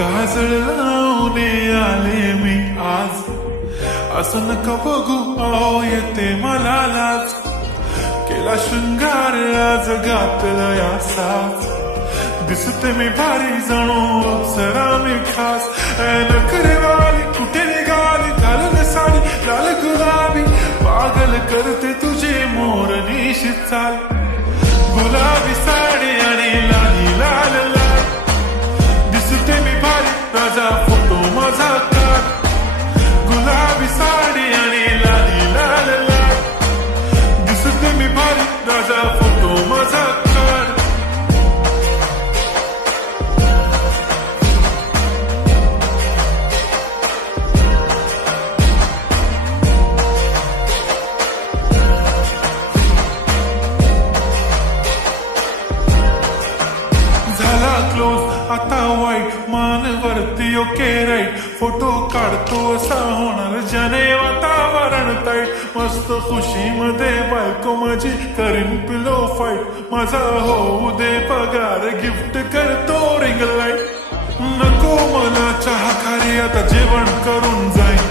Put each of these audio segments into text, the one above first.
काजळ लावणे आले मी आज, असं नका बघू आओ येते मला लाज. केला शृंगार आज घातला यासाच, दिसते मी भारी जणू अप्सरा मी खास. नखरेवाली कुठे निघाली घालून साडी लाल गुलाबी, पागल करते तुझे मोरनीशी चाल. गुलाबी साडी आणि लाली लाल लाल, दिसते मी भारी राजा फोटो माझा काढ. गुलाबी साडी आणि लाली लाल लाल, दिसते मी भारी राजा फोटो माझा काढ. झाला क्लोज आता वाईट, मान वरती ओके राईट. फोटो काढतो असा होणार ज्याने वातावरण ताईट. मस्त खुशीमध्ये बायको माझी करीन पिलो फाईट. माझा होऊ दे पगार गिफ्ट करतो रिंग लाईट. नको मला चहा खारी आता जेवण करून जाईन.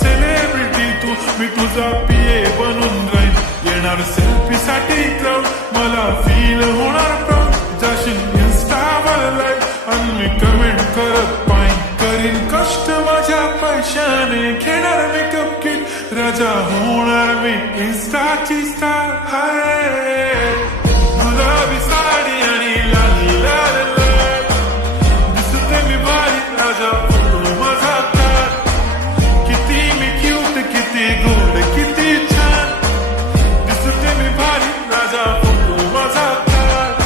सेलिब्रिटी तू मी तुझा पिये बनून राहीन. येणार सेल्फी साठी क्राऊड मला फील होणार प्राऊड. जाशील इन्स्टावर लाईक आणि मी कमेंट करत पाईन. करीन कष्ट माझ्या पैशाने घेणार मेकअप किट. राजा होणार मी इन्स्टाची स्टार. हाय गुलाबी साडी आणि लाली लाल लाल, दिसते मी भारी राजा फोटो माझा काढ. किती मी क्यूट किती गोड किती छान, दिसते मी भारी राजा फोटो माझा काढ.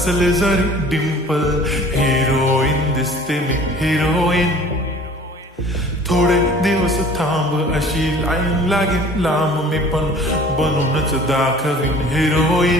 नसले जरी डिंपल, हिरोईन दिसते मी हिरोईन. थोडे दिवस थांब अशी लाईन लागेल लांब, मी पण बनूनच दाखवीन हिरोईन.